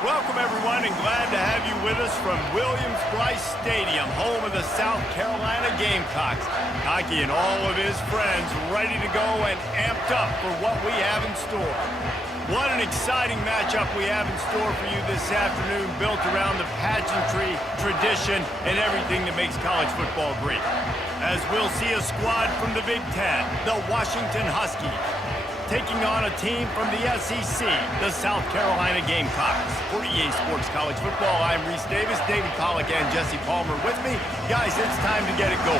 Welcome, everyone, and glad to have you with us from Williams-Brice Stadium, home of the South Carolina Gamecocks. Hockey and all of his friends ready to go and amped up for what we have in store. What an exciting matchup we have in store for you this afternoon, built around the pageantry, tradition, and everything that makes college football great. As we'll see a squad from the Big Ten, the Washington Huskies, taking on a team from the SEC, the South Carolina Gamecocks. For EA Sports College Football, I'm Reese Davis, David Pollack, and Jesse Palmer with me. Guys, it's time to get it going.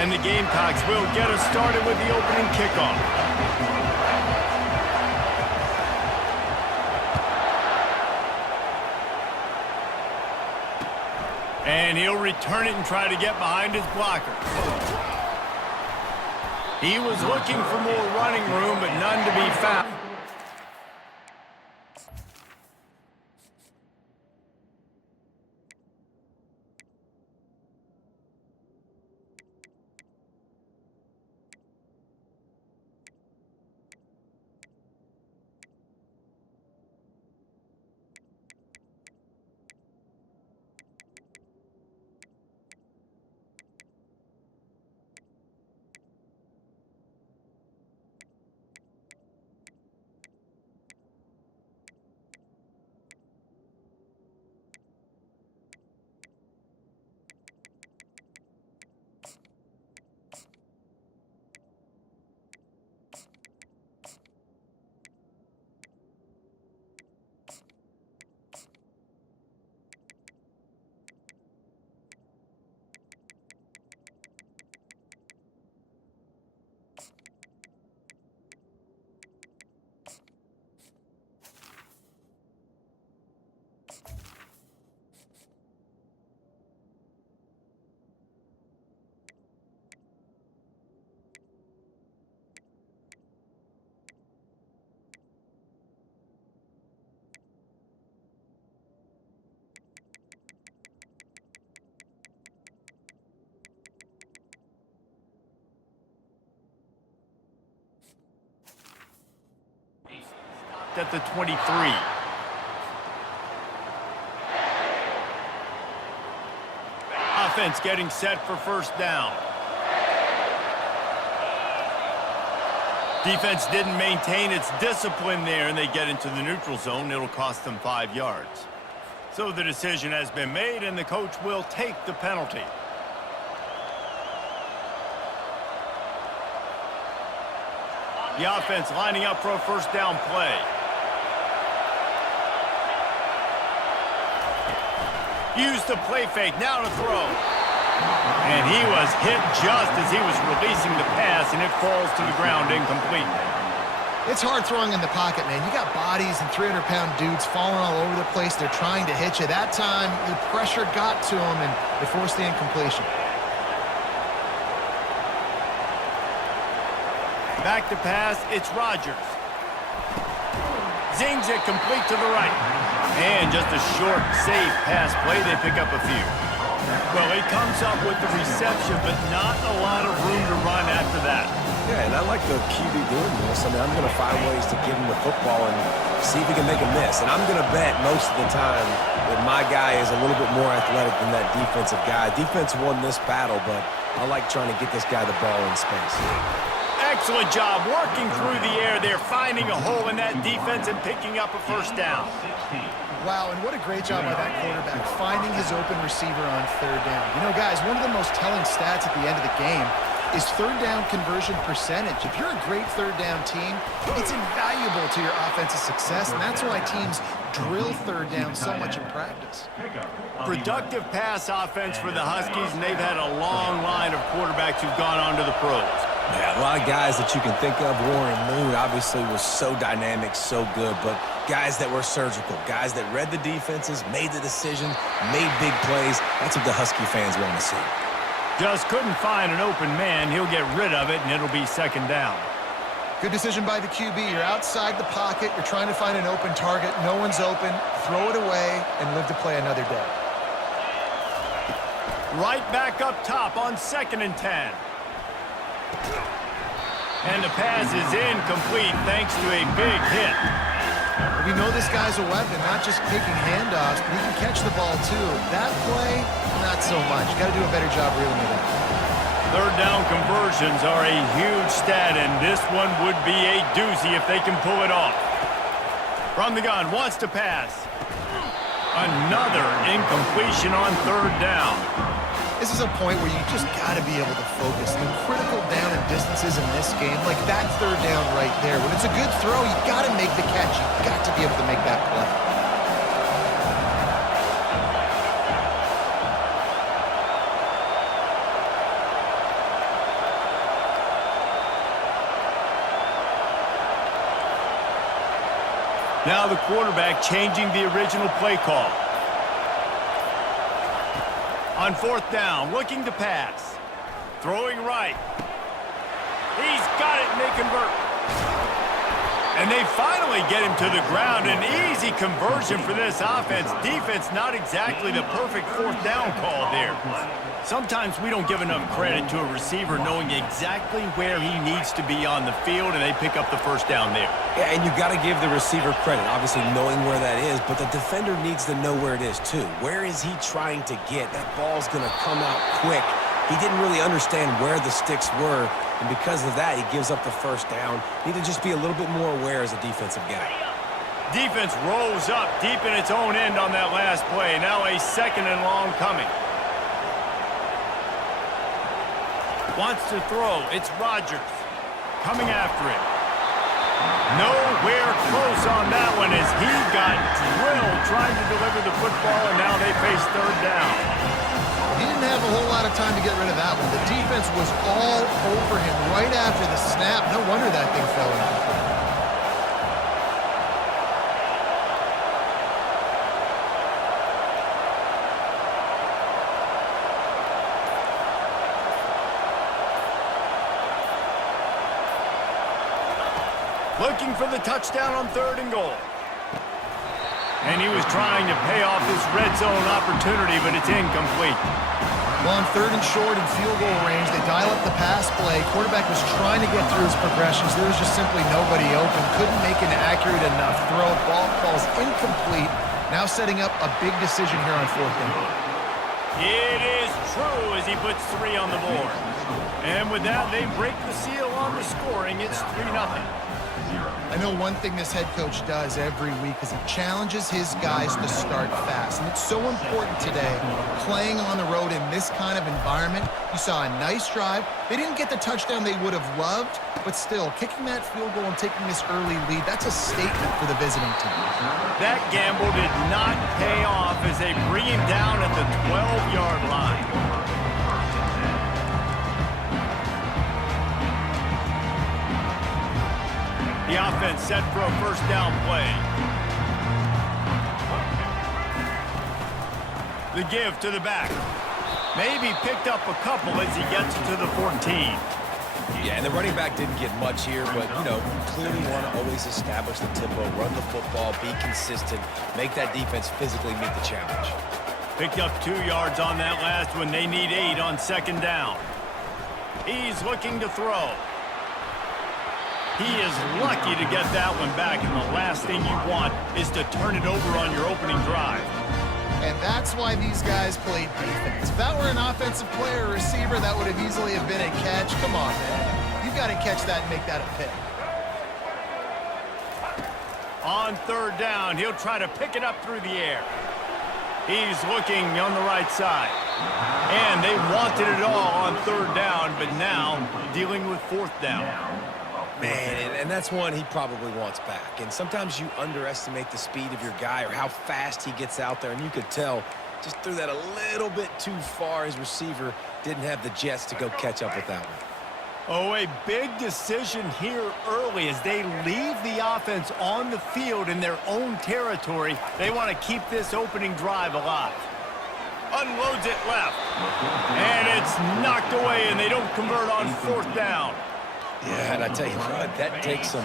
And the Gamecocks will get us started with the opening kickoff. And he'll return it and try to get behind his blocker. He was looking for more running room, but none to be found. At the 23. Offense getting set for first down. Defense didn't maintain its discipline there, and they get into the neutral zone. It'll cost them 5 yards. So the decision has been made, and the coach will take the penalty. The offense lining up for a first down play. Used the play fake, now to throw. And he was hit just as he was releasing the pass, and it falls to the ground incomplete. It's hard throwing in the pocket, man. You got bodies and 300-pound dudes falling all over the place. They're trying to hit you. That time, the pressure got to him, and it forced the incompletion. Back to pass, it's Rodgers. Zings it complete to the right. And just a short, safe pass play, they pick up a few. Well, he comes up with the reception, but not a lot of room to run after that. Yeah, and I like the QB doing this. I mean, I'm going to find ways to give him the football and see if he can make a miss. And I'm going to bet most of the time that my guy is a little bit more athletic than that defensive guy. Defense won this battle, but I like trying to get this guy the ball in space. Excellent job working through the air there, finding a hole in that defense and picking up a first down. Wow, and what a great job by that quarterback, finding his open receiver on third down. You know, guys, one of the most telling stats at the end of the game is third down conversion percentage. If you're a great third down team, it's invaluable to your offensive success, and that's why teams drill third down so much in practice. Productive pass offense for the Huskies, and they've had a long line of quarterbacks who've gone on to the pros. Yeah, a lot of guys that you can think of. Warren Moon obviously was so dynamic, so good, but guys that were surgical, guys that read the defenses, made the decision, made big plays. That's what the Husky fans want to see. Just couldn't find an open man. He'll get rid of it, and it'll be second down. Good decision by the QB. You're outside the pocket. You're trying to find an open target. No one's open. Throw it away and live to play another day. Right back up top on 2nd and 10. And the pass is incomplete thanks to a big hit. We know this guy's a weapon, not just taking handoffs, but he can catch the ball too. That play, not so much. Got to do a better job reeling it in. Third down conversions are a huge stat, and this one would be a doozy if they can pull it off. From the gun, wants to pass. Another incompletion on third down. This is a point where you just got to be able to focus. The critical down and distances in this game, like that third down right there. When it's a good throw, you got to make the catch. You got to be able to make that play. Now the quarterback changing the original play call. On fourth down, looking to pass. Throwing right. He's got it, and they convert. And they finally get him to the ground. An easy conversion for this offense. Defense, not exactly the perfect fourth down call there. Sometimes we don't give enough credit to a receiver knowing exactly where he needs to be on the field, and they pick up the first down there. Yeah, and you got to give the receiver credit, obviously knowing where that is, but the defender needs to know where it is too. Where is he trying to get? That ball's going to come out quick. He didn't really understand where the sticks were, and because of that, he gives up the first down. Need to just be a little bit more aware as a defensive guy. Defense rolls up deep in its own end on that last play. Now a second and long coming. Wants to throw. It's Rodgers coming after it. Nowhere close on that one as he got drilled trying to deliver the football, and now they face third down. He didn't have a whole lot of time to get rid of that one. The defense was all over him right after the snap. No wonder that thing fell in. Looking for the touchdown on third and goal. And he was trying to pay off this red zone opportunity, but it's incomplete. Well, on third and short and field goal range, they dial up the pass play. Quarterback was trying to get through his progressions. There was just simply nobody open. Couldn't make an accurate enough throw. Ball falls incomplete. Now setting up a big decision here on fourth down. It is true as he puts 3 on the board. And with that, they break the seal on the scoring. It's 3-0. I know one thing this head coach does every week is he challenges his guys to start fast. And it's so important today, playing on the road in this kind of environment. You saw a nice drive. They didn't get the touchdown they would have loved, but still, kicking that field goal and taking this early lead, that's a statement for the visiting team. That gamble did not pay off as they bring him down at the 12-yard line. The offense set for a first down play. The give to the back. Maybe picked up a couple as he gets to the 14. Yeah, and the running back didn't get much here, but, you know, you clearly want to always establish the tempo, run the football, be consistent, make that defense physically meet the challenge. Picked up 2 yards on that last one. They need 8 on second down. He's looking to throw. He is lucky to get that one back, and the last thing you want is to turn it over on your opening drive. And that's why these guys played defense. If that were an offensive player or receiver, that would have easily have been a catch. Come on, man. You've got to catch that and make that a pick. On third down, he'll try to pick it up through the air. He's looking on the right side. And they wanted it all on third down, but now dealing with fourth down. Man, and that's one he probably wants back. And sometimes you underestimate the speed of your guy or how fast he gets out there. And you could tell just threw that a little bit too far. His receiver didn't have the jets to go catch up with that one. Oh, a big decision here early as they leave the offense on the field in their own territory. They want to keep this opening drive alive. Unloads it left. And it's knocked away, and they don't convert on fourth down. Yeah, and I tell you what, that takes some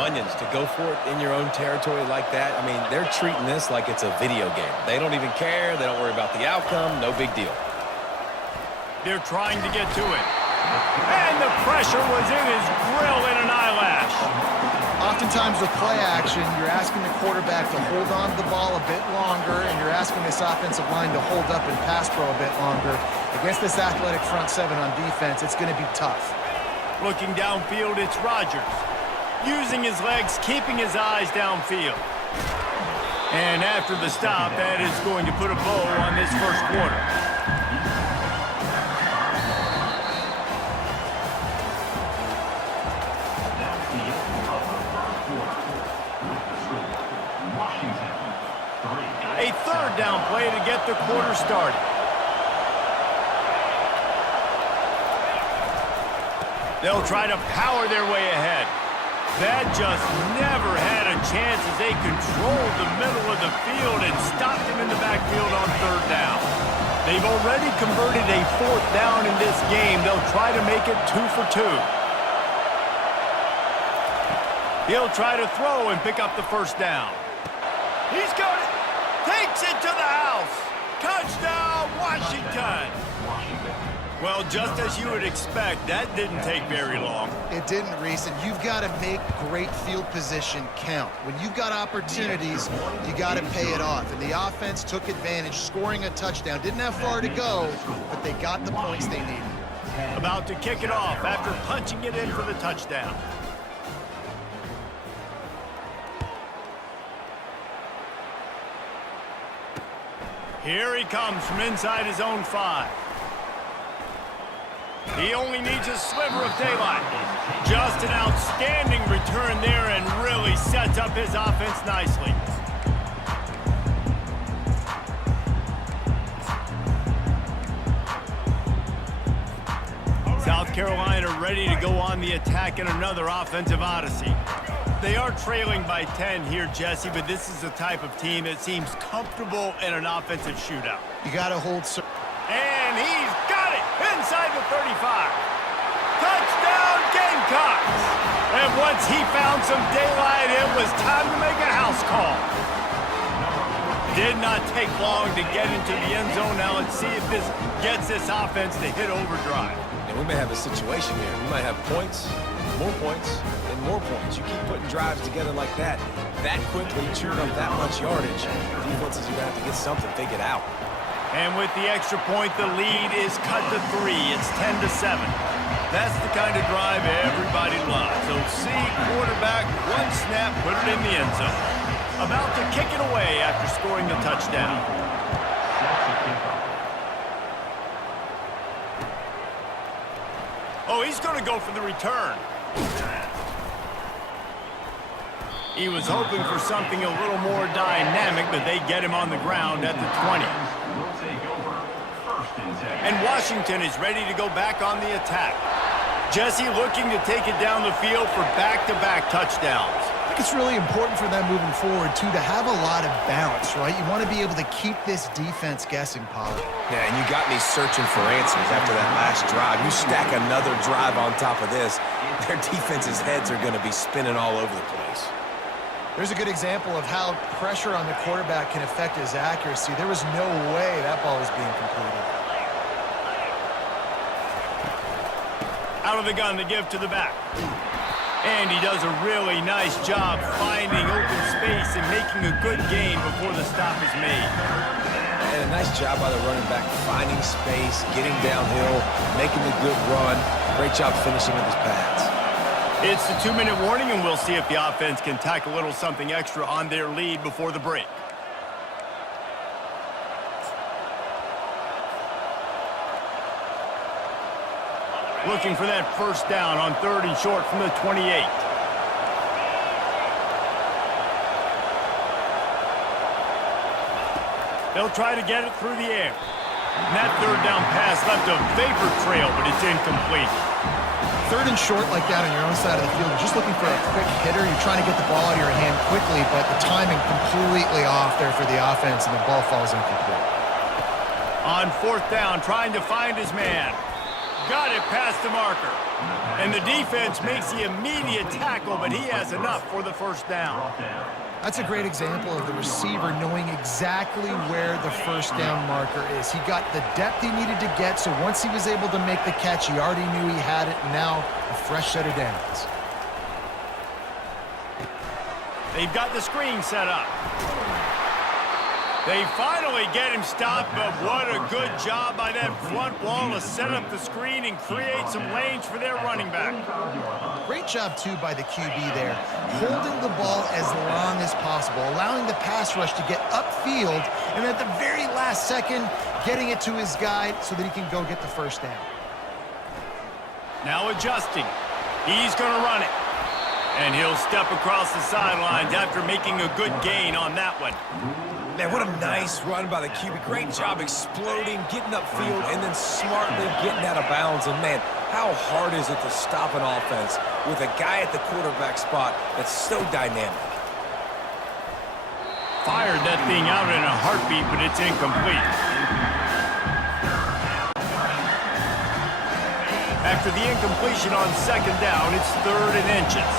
onions to go for it in your own territory like that. I mean, they're treating this like it's a video game. They don't even care. They don't worry about the outcome. No big deal. They're trying to get to it. And the pressure was in his grill in an eyelash. Oftentimes with play action, you're asking the quarterback to hold on to the ball a bit longer, and you're asking this offensive line to hold up and pass pro a bit longer. Against this athletic front seven on defense, it's going to be tough. Looking downfield, it's Rodgers. Using his legs, keeping his eyes downfield. And after the stop, that is going to put a bow on this first quarter. A third down play to get the quarter started. They'll try to power their way ahead. That just never had a chance as they controlled the middle of the field and stopped him in the backfield on third down. They've already converted a fourth down in this game. They'll try to make it 2 for 2. He'll try to throw and pick up the first down. He's got it. Takes it to the house. Touchdown, Washington. Well, just as you would expect, that didn't take very long. It didn't, Reese, and you've got to make great field position count. When you've got opportunities, you got to pay it off. And the offense took advantage, scoring a touchdown. Didn't have far to go, but they got the points they needed. About to kick it off after punching it in for the touchdown. Here he comes from inside his own 5. He only needs a sliver of daylight. Just an outstanding return there and really sets up his offense nicely. South Carolina ready to go on the attack in another offensive odyssey. They are trailing by 10 here, Jesse, but this is the type of team that seems comfortable in an offensive shootout. You got to hold... And he's got it inside the 35. Touchdown, Gamecocks! And once he found some daylight, it was time to make a house call. Did not take long to get into the end zone. Now let's see if this gets this offense to hit overdrive. And we may have a situation here. We might have points, and more points. You keep putting drives together like that quickly, churn up that much yardage. Defenses are going to have to get something figured out. And with the extra point, the lead is cut to 3. It's 10-7. That's the kind of drive everybody loves. So see quarterback, one snap, put it in the end zone. About to kick it away after scoring the touchdown. Oh, he's going to go for the return. He was hoping for something a little more dynamic, but they get him on the ground at the 20. And Washington is ready to go back on the attack. Jesse looking to take it down the field for back-to-back touchdowns. I think it's really important for them moving forward, too, to have a lot of balance, right? You want to be able to keep this defense guessing, Pollard. Yeah, and you got me searching for answers after that last drive. You stack another drive on top of this, their defense's heads are going to be spinning all over the place. There's a good example of how pressure on the quarterback can affect his accuracy. There was no way that ball was being completed. Out of the gun to give to the back. And he does a really nice job finding open space and making a good game before the stop is made. And a nice job by the running back, finding space, getting downhill, making a good run. Great job finishing with his pads. It's the 2-minute warning, and we'll see if the offense can tack a little something extra on their lead before the break. Looking for that first down on 3rd and short from the 28. They'll try to get it through the air. And that 3rd down pass left a vapor trail, but it's incomplete. 3rd and short like that on your own side of the field, you're just looking for a quick hitter. You're trying to get the ball out of your hand quickly, but the timing completely off there for the offense, and the ball falls incomplete. On 4th down, trying to find his man. Got it past the marker. And the defense makes the immediate tackle, but he has enough for the first down. That's a great example of the receiver knowing exactly where the first down marker is. He got the depth he needed to get, so once he was able to make the catch, he already knew he had it, and now a fresh set of downs. They've got the screen set up. They finally get him stopped, but what a good job by that front wall to set up the screen and create some lanes for their running back. Great job, too, by the QB there, holding the ball as long as possible, allowing the pass rush to get upfield, and at the very last second, getting it to his guy so that he can go get the first down. Now adjusting. He's going to run it. And he'll step across the sidelines after making a good gain on that one. Man, what a nice run by the QB. Great job exploding, getting upfield, and then smartly getting out of bounds. And, man, how hard is it to stop an offense with a guy at the quarterback spot that's so dynamic? Fired that thing out in a heartbeat, but it's incomplete. After the incompletion on second down, it's 3rd and inches.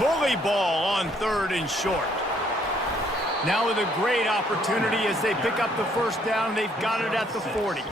Bully ball on 3rd and short. Now with a great opportunity as they pick up the first down, they've got it at the 40.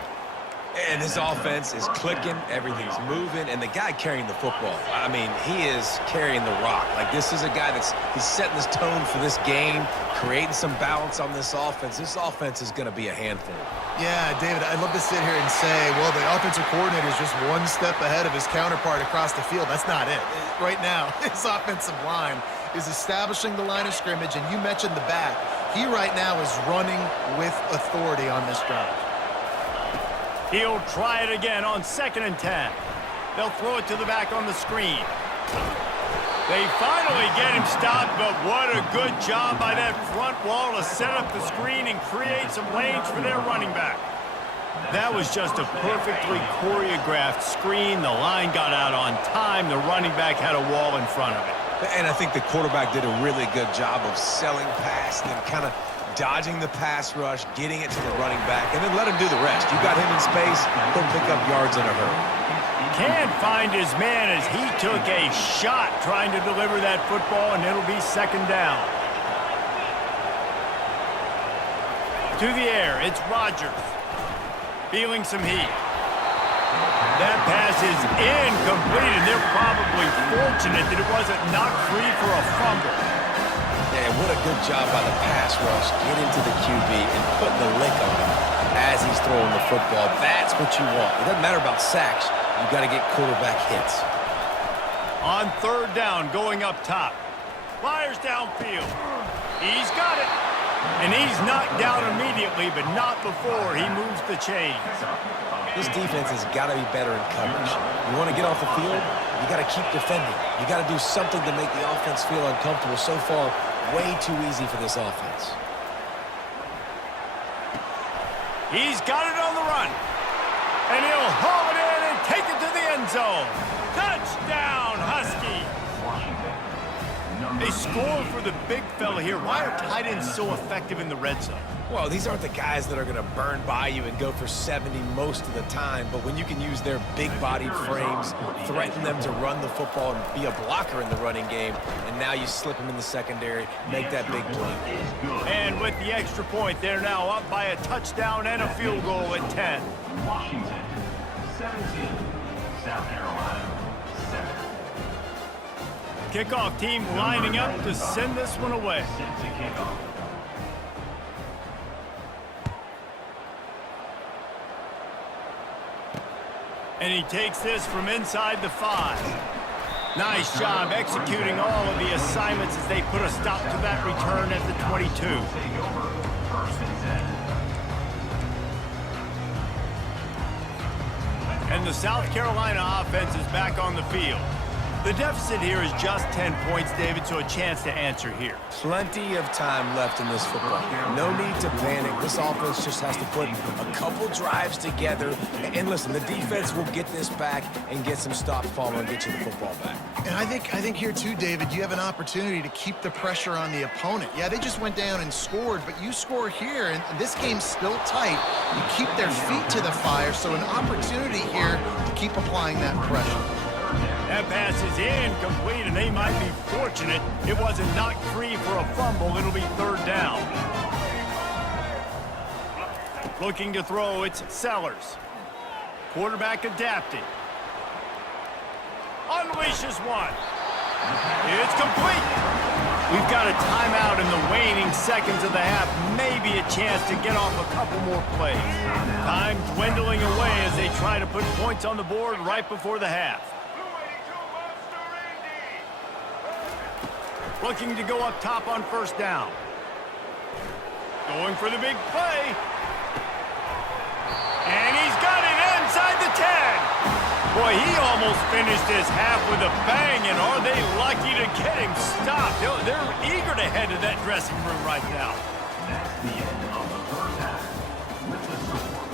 And this offense is clicking, everything's moving, and the guy carrying the football, I mean, he is carrying the rock. Like, this is a guy he's setting this tone for this game, creating some balance on this offense. This offense is going to be a handful. Yeah, David, I'd love to sit here and say, well, the offensive coordinator is just one step ahead of his counterpart across the field. That's not it. Right now, his offensive line is establishing the line of scrimmage, and you mentioned the back. He right now is running with authority on this drive. He'll try it again on 2nd and 10. They'll throw it to the back on the screen. They finally get him stopped, but what a good job by that front wall to set up the screen and create some lanes for their running back. That was just a perfectly choreographed screen. The line got out on time. The running back had a wall in front of it. And I think the quarterback did a really good job of selling past and kind of dodging the pass rush, getting it to the running back, and then let him do the rest. You got him in space, he'll pick up yards in a hurry. Can't find his man as he took a shot trying to deliver that football, and it'll be 2nd down. To the air, it's Rodgers. Feeling some heat. That pass is incomplete, and they're probably fortunate that it wasn't knocked free for a fumble. Yeah, what a good job by the pass rush. Get into the QB and putting the lick on him as he's throwing the football. That's what you want. It doesn't matter about sacks. You've got to get quarterback hits. On 3rd down, going up top. Fires downfield. He's got it. And he's knocked down immediately, but not before he moves the chains. This defense has got to be better in coverage. You want to get off the field, you got to keep defending. You got to do something to make the offense feel uncomfortable. So far, way too easy for this offense. He's got it on the run. And he'll haul it in and take it to the end zone. Touchdown, Husky. They score for the big fella here. Why are tight ends so effective in the red zone? Well, these aren't the guys that are going to burn by you and go for 70 most of the time, but when you can use their big-bodied frames, threaten them to run the football and be a blocker in the running game, and now you slip them in the secondary, make that big play. And with the extra point, they're now up by a touchdown and a field goal at 10. Washington, 17, South Carolina, 7. Kickoff team lining up to send this one away. Set to kick off. And he takes this from inside the 5. Nice job executing all of the assignments as they put a stop to that return at the 22. Take over, 1st and 10. And the South Carolina offense is back on the field. The deficit here is just 10 points, David, so a chance to answer here. Plenty of time left in this football game. No need to panic. This offense just has to put a couple drives together. And listen, the defense will get this back and get some stops following and get you the football back. And I think here too, David, you have an opportunity to keep the pressure on the opponent. Yeah, they just went down and scored, but you score here, and this game's still tight. You keep their feet to the fire, so an opportunity here to keep applying that pressure. That pass is incomplete, and they might be fortunate it wasn't knocked free for a fumble. It'll be third down. Looking to throw, it's Sellers. Quarterback adapting. Unleashes one. It's complete. We've got a timeout in the waning seconds of the half. Maybe a chance to get off a couple more plays. Time dwindling away as they try to put points on the board right before the half. Looking to go up top on first down. Going for the big play. And he's got it inside the 10. Boy, he almost finished his half with a bang, and are they lucky to get him stopped? They're eager to head to that dressing room right now. That's the end of the first half. With the score,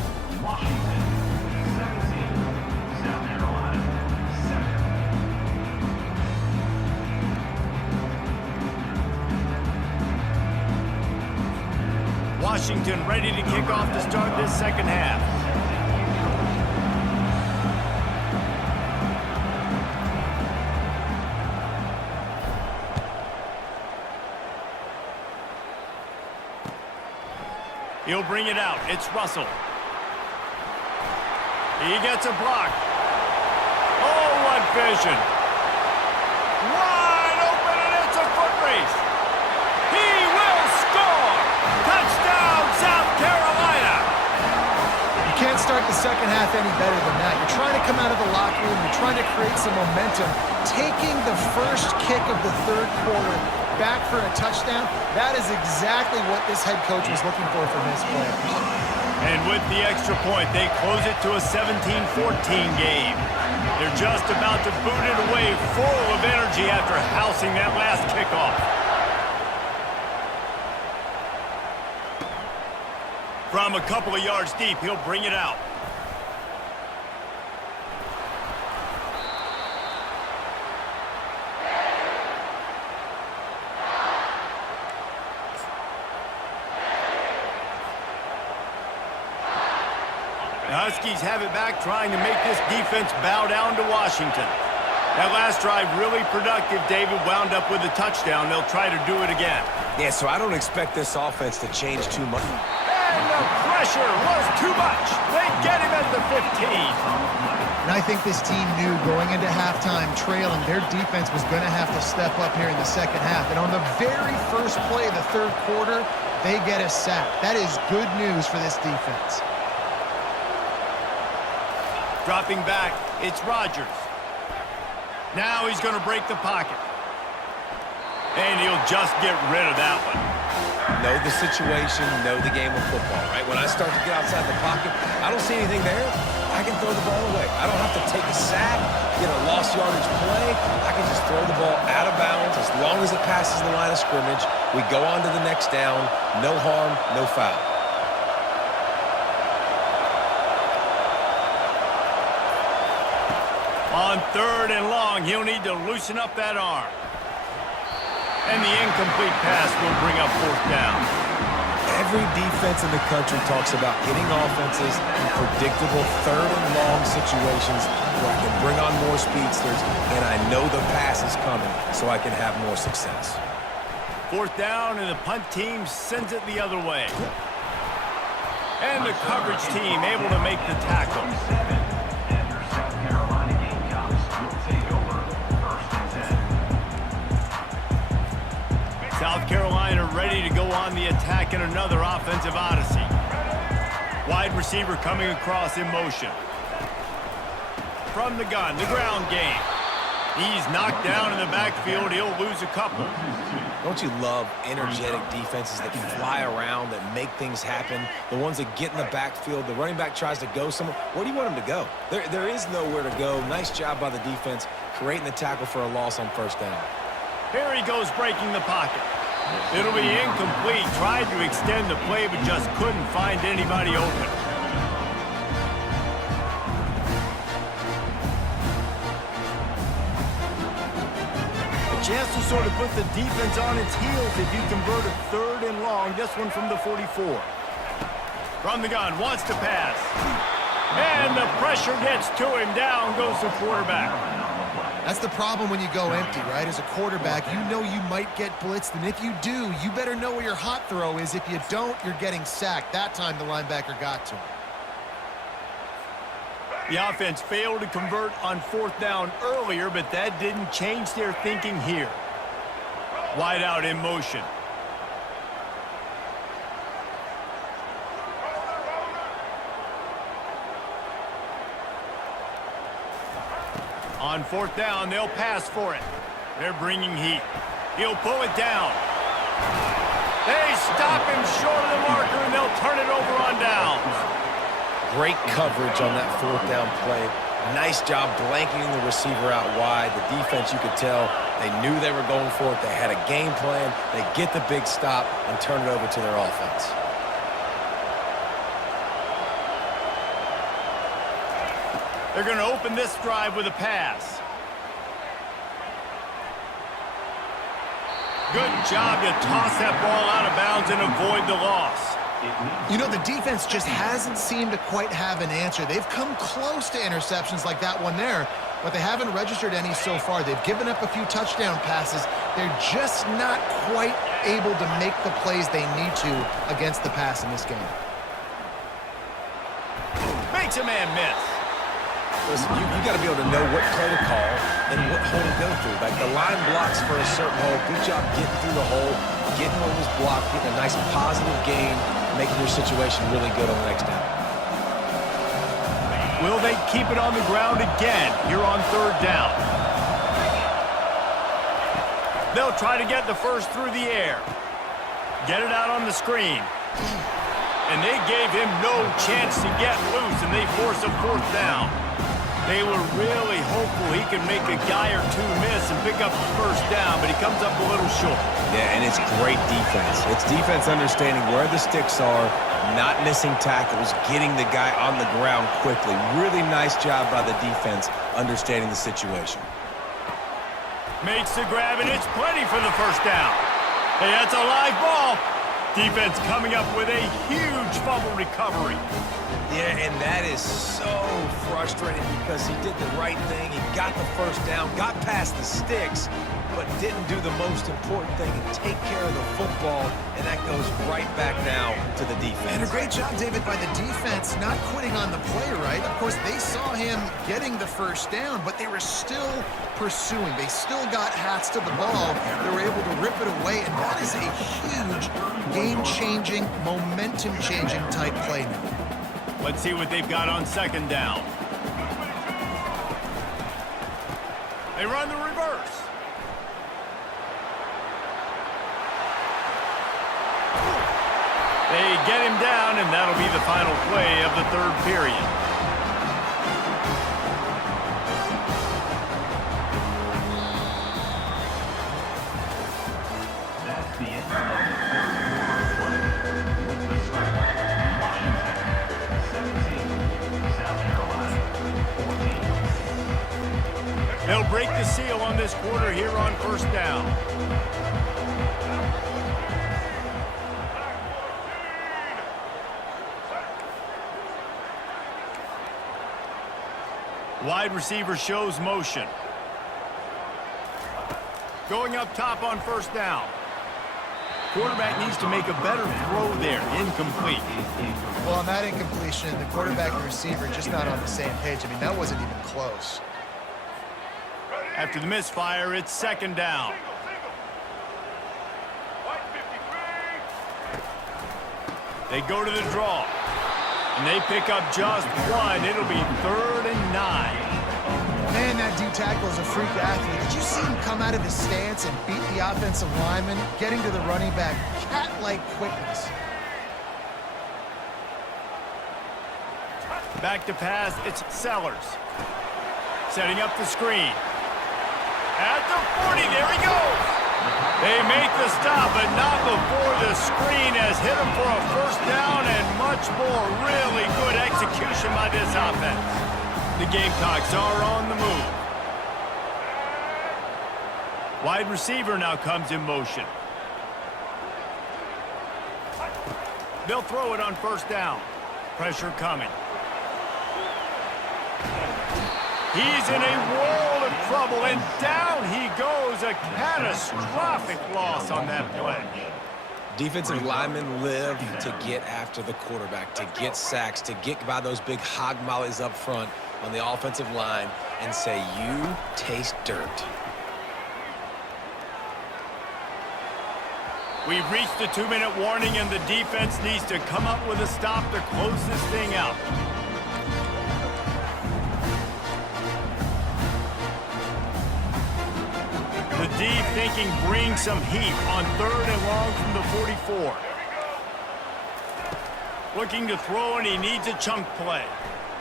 Washington 17, South Carolina 7. Washington ready to kick off to start this second half. He'll bring it out. It's Russell. He gets a block. Oh, what vision. Wide open, and it's a foot race. He will score. Touchdown, South Carolina. You can't start the second half any better than that. You're trying to come out of the locker room. You're trying to create some momentum. Taking the first kick of the third quarter back for a touchdown, that is exactly what this head coach was looking for from his players. And with the extra point, they close it to a 17-14 game. They're just about to boot it away full of energy after housing that last kickoff. From a couple of yards deep, he'll bring it out. The Huskies have it back, trying to make this defense bow down to Washington. That last drive really productive. David wound up with a touchdown. They'll try to do it again. Yeah, so I don't expect this offense to change too much. And the pressure was too much. They get him at the 15. And I think this team knew going into halftime trailing, their defense was going to have to step up here in the second half. And on the very first play of the third quarter, they get a sack. That is good news for this defense. Dropping back, it's Rodgers. Now he's going to break the pocket. And he'll just get rid of that one. Know the situation, know the game of football, right? When I start to get outside the pocket, I don't see anything there. I can throw the ball away. I don't have to take a sack, get a lost yardage play. I can just throw the ball out of bounds as long as it passes the line of scrimmage. We go on to the next down. No harm, no foul. On third and long, he'll need to loosen up that arm. And the incomplete pass will bring up fourth down. Every defense in the country talks about getting offenses in predictable third and long situations where I can bring on more speedsters, and I know the pass is coming, so I can have more success. Fourth down, and the punt team sends it the other way. And the coverage team able to make the tackle. South Carolina ready to go on the attack in another offensive odyssey. Wide receiver coming across in motion. From the gun, the ground game. He's knocked down in the backfield. He'll lose a couple. Don't you love energetic defenses that fly around, that make things happen? The ones that get in the backfield, the running back tries to go somewhere. Where do you want him to go? There is nowhere to go. Nice job by the defense, creating the tackle for a loss on first down. Here he goes breaking the pocket. It'll be incomplete. Tried to extend the play, but just couldn't find anybody open. A chance to sort of put the defense on its heels if you convert a third and long. This one from the 44. From the gun, wants to pass. And the pressure gets to him. Down goes the quarterback. That's the problem when you go empty, right? As a quarterback, you know you might get blitzed, and if you do, you better know where your hot throw is. If you don't, you're getting sacked. That time the linebacker got to him. The offense failed to convert on 4th down earlier, but that didn't change their thinking here. Wide out in motion. On 4th down, they'll pass for it. They're bringing heat. He'll pull it down. They stop him short of the marker, and they'll turn it over on downs. Great coverage on that 4th down play. Nice job blanketing the receiver out wide. The defense, you could tell, they knew they were going for it. They had a game plan. They get the big stop and turn it over to their offense. They're going to open this drive with a pass. Good job to toss that ball out of bounds and avoid the loss. You know, the defense just hasn't seemed to quite have an answer. They've come close to interceptions like that one there, but they haven't registered any so far. They've given up a few touchdown passes. They're just not quite able to make the plays they need to against the pass in this game. Makes a man miss. Listen, you got to be able to know what play to call and what hole to go through. Like the line blocks for a certain hole. Good job getting through the hole, getting what was blocked, getting a nice positive gain, making your situation really good on the next down. Will they keep it on the ground again here on 3rd down? They'll try to get the first through the air. Get it out on the screen. And they gave him no chance to get loose, and they force a 4th down. They were really hopeful he could make a guy or two miss and pick up the first down, but he comes up a little short. Yeah, and it's great defense. It's defense understanding where the sticks are, not missing tackles, getting the guy on the ground quickly. Really nice job by the defense understanding the situation. Makes the grab, and it's plenty for the first down. Hey, that's a live ball. Defense coming up with a huge fumble recovery. Yeah, and that is so frustrating because he did the right thing. He got the first down, got past the sticks, but didn't do the most important thing and take care of the football, and that goes right back now to the defense. And a great job, David, by the defense not quitting on the play, right? Of course, they saw him getting the first down, but they were still pursuing. They still got hats to the ball. They were able to rip it away, and that is a huge game-changing, momentum-changing type play now. Let's see what they've got on 2nd down. They run the reverse. They get him down, and that'll be the final play of the 3rd period. That's the end of the with the score, Washington 17, South Carolina 14. They'll break the seal on this quarter here on 1st down. Wide receiver shows motion. Going up top on 1st down. Quarterback needs to make a better throw there. Incomplete. Well, on that incompletion, the quarterback and receiver just not on the same page. I mean, that wasn't even close. After the misfire, it's 2nd down. They go to the draw. And they pick up just one. It'll be 3rd and 9. Man, that D-tackle is a freak athlete. Did you see him come out of his stance and beat the offensive lineman, getting to the running back? Cat-like quickness. Back to pass, it's Sellers. Setting up the screen. At the 40, there he goes. They make the stop, but not before the screen has hit him for a first down and much more. Really good execution by this offense. The Gamecocks are on the move. Wide receiver now comes in motion. They'll throw it on 1st down. Pressure coming. He's in a world of trouble, and down he goes. A catastrophic loss on that play. Defensive linemen live to get after the quarterback, to get sacks, to get by those big hog mollies up front on the offensive line and say, you taste dirt. We've reached the 2-minute warning, and the defense needs to come up with a stop to close this thing out. The D thinking bring some heat on 3rd and long from the 44. Looking to throw, and he needs a chunk play.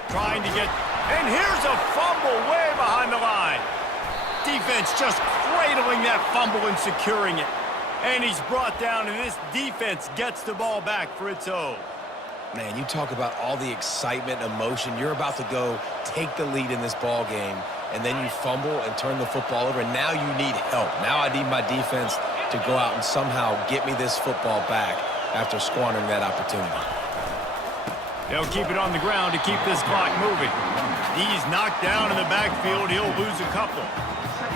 Trying to get, and here's a fumble way behind the line. Defense just cradling that fumble and securing it. And he's brought down, and this defense gets the ball back for its own. Man, you talk about all the excitement, emotion. You're about to go take the lead in this ball game, and then you fumble and turn the football over, and now you need help. Now I need my defense to go out and somehow get me this football back after squandering that opportunity. They'll keep it on the ground to keep this clock moving. He's knocked down in the backfield. He'll lose a couple.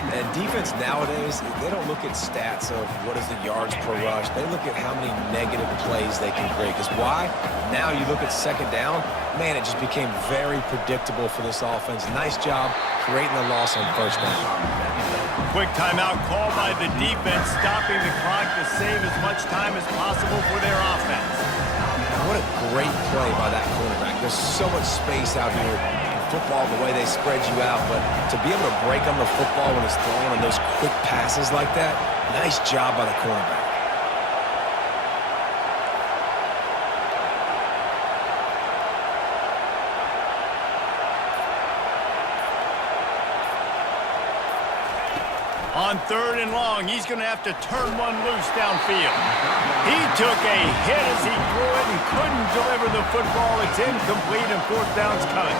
And defense nowadays, they don't look at stats of what is the yards per rush. They look at how many negative plays they can create. Because why? Now you look at 2nd down, man, it just became very predictable for this offense. Nice job creating a loss on 1st down. Quick timeout called by the defense, stopping the clock to save as much time as possible for their offense. What a great play by that quarterback. There's so much space out here in football, the way they spread you out, but to be able to break on the football when it's thrown and those quick passes like that, nice job by the quarterback. On 3rd and long, he's going to have to turn one loose downfield. He took a hit as he threw it and couldn't deliver the football. It's incomplete, and 4th down's coming.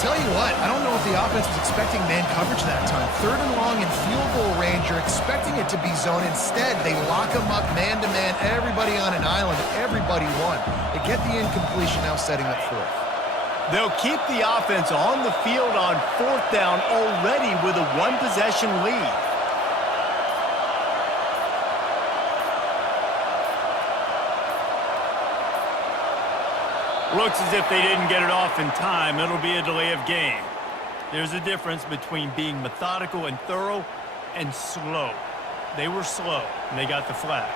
Tell you what, I don't know if the offense was expecting man coverage that time. 3rd and long in field goal range, you're expecting it to be zone. Instead, they lock them up man-to-man, everybody on an island, everybody won. They get the incompletion, now setting up 4th. They'll keep the offense on the field on 4th down already with a 1-possession lead. Looks as if they didn't get it off in time. It'll be a delay of game. There's a difference between being methodical and thorough and slow. They were slow, and they got the flag.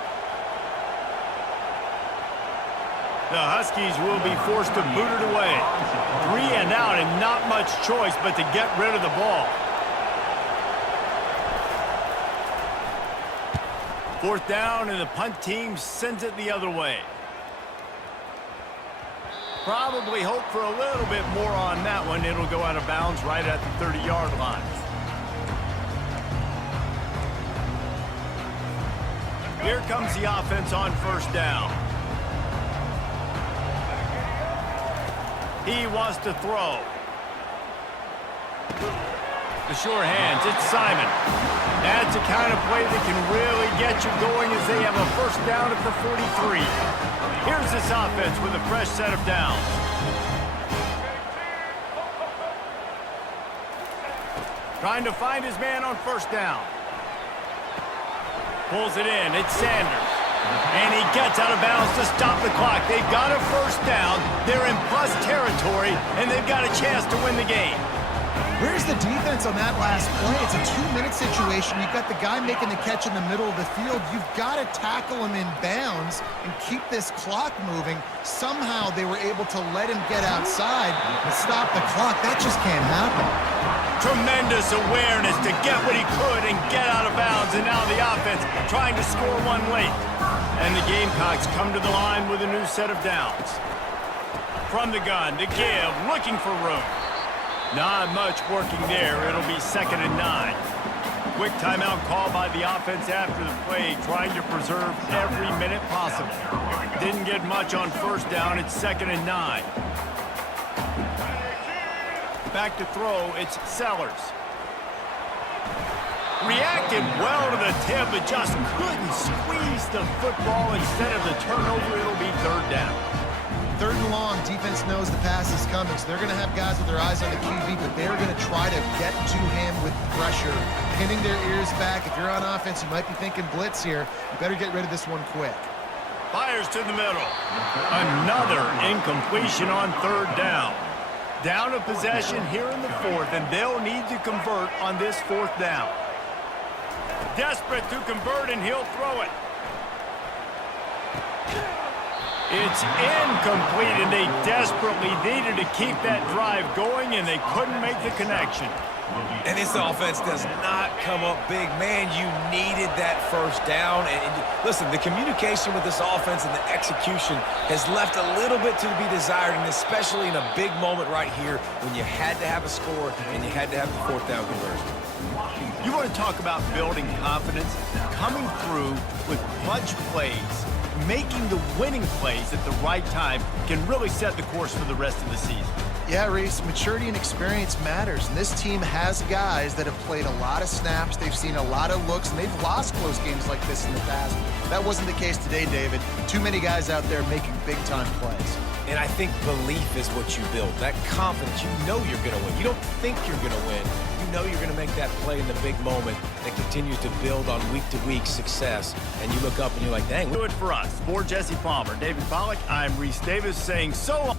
The Huskies will be forced to boot it away. 3 and out, and not much choice but to get rid of the ball. 4th down, and the punt team sends it the other way. Probably hope for a little bit more on that one. It'll go out of bounds right at the 30-yard line. Here comes the offense on 1st down. He wants to throw. The sure hands, it's Simon. That's the kind of play that can really get you going as they have a 1st down at the 43. Here's this offense with a fresh set of downs. Trying to find his man on 1st down. Pulls it in, it's Sanders. And he gets out of bounds to stop the clock. They've got a 1st down. They're in plus territory, and they've got a chance to win the game. Where's the defense on that last play? It's a 2-minute situation. You've got the guy making the catch in the middle of the field. You've got to tackle him in bounds and keep this clock moving. Somehow they were able to let him get outside and stop the clock. That just can't happen. Tremendous awareness to get what he could and get out of bounds. And now the offense trying to score one late. And the Gamecocks come to the line with a new set of downs. From the gun to give, looking for room. Not much working there. It'll be 2nd and 9. Quick timeout call by the offense after the play, trying to preserve every minute possible. Didn't get much on 1st down. It's 2nd and 9. Back to throw. It's Sellers. Reacted well to the tip, but just couldn't squeeze the football. Instead of the turnover, it'll be 3rd down. 3rd and long, defense knows the pass is coming, so they're going to have guys with their eyes on the QB, but they're going to try to get to him with pressure, pinning their ears back. If you're on offense, you might be thinking blitz here. You better get rid of this one quick. Fires to the middle. Another incompletion on third down. Down a possession here in the fourth, and they'll need to convert on this fourth down. Desperate to convert, and he'll throw it. It's incomplete, and they desperately needed to keep that drive going, and they couldn't make the connection. And this offense does not come up big. Man, you needed that first down. And listen, the communication with this offense and the execution has left a little bit to be desired, and especially in a big moment right here when you had to have a score and you had to have the fourth down conversion. You want to talk about building confidence? Coming through with clutch plays, making the winning plays at the right time can really set the course for the rest of the season. Yeah, Reese, maturity and experience matters, and this team has guys that have played a lot of snaps, they've seen a lot of looks, and they've lost close games like this in the past. That wasn't the case today, David. Too many guys out there making big-time plays. And I think belief is what you build. That confidence, you know you're going to win. You don't think you're going to win. You know you're going to make that play in the big moment that continues to build on week-to-week success. And you look up and you're like, dang. Do it for us. For Jesse Palmer, David Pollack, I'm Reese Davis saying so long.